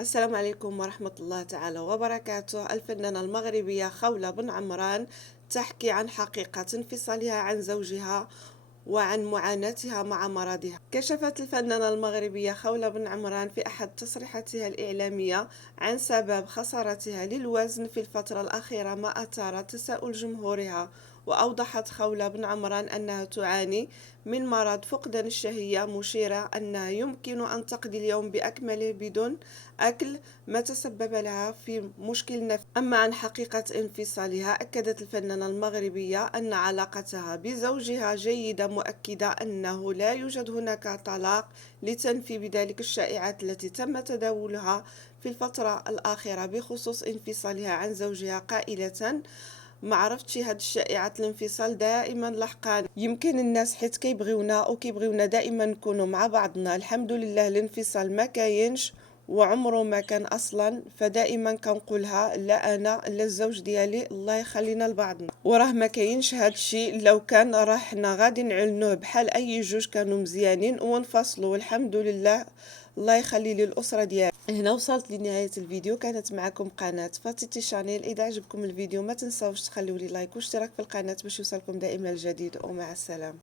السلام عليكم ورحمة الله تعالى وبركاته. الفنانة المغربية خولة بن عمران تحكي عن حقيقة انفصالها عن زوجها وعن معاناتها مع مرضها. كشفت الفنانة المغربية خولة بن عمران في أحد تصريحاتها الإعلامية عن سبب خسارتها للوزن في الفترة الأخيرة، ما أثار تساؤل جمهورها. وأوضحت خولة بن عمران أنها تعاني من مرض فقدان الشهية، مشيرة أنها يمكن أن تقضي اليوم بأكمله بدون أكل، ما تسبب لها في مشكل نفسي. أما عن حقيقة انفصالها، أكدت الفنانة المغربية أن علاقتها بزوجها جيدة، مؤكدة أنه لا يوجد هناك طلاق، لتنفي بذلك الشائعات التي تم تداولها في الفترة الأخيرة بخصوص انفصالها عن زوجها، قائلة: ما عرفتش هاد الشائعات الانفصال دائما لحقان. يمكن الناس حيت كيبغيونا وكيبغيونا دائما نكونوا مع بعضنا. الحمد لله الانفصال ما كاينش وعمره ما كان اصلا، فدائما كنقولها لا انا لا الزوج ديالي الله يخلينا لبعضنا، وراه ما كاينش هاد الشيء. لو كان راه حنا غادي نعلنوه بحال اي جوج كانوا مزيانين ونفصلوا، والحمد لله الله يخلي لي الاسره ديالي. هنا وصلت لنهاية الفيديو. كانت معكم قناة فاتيتي شانيل. إذا عجبكم الفيديو ما تنسوش تخلوا لي لايك واشتراك في القناة باش يوصلكم دائما الجديد، ومع السلامة.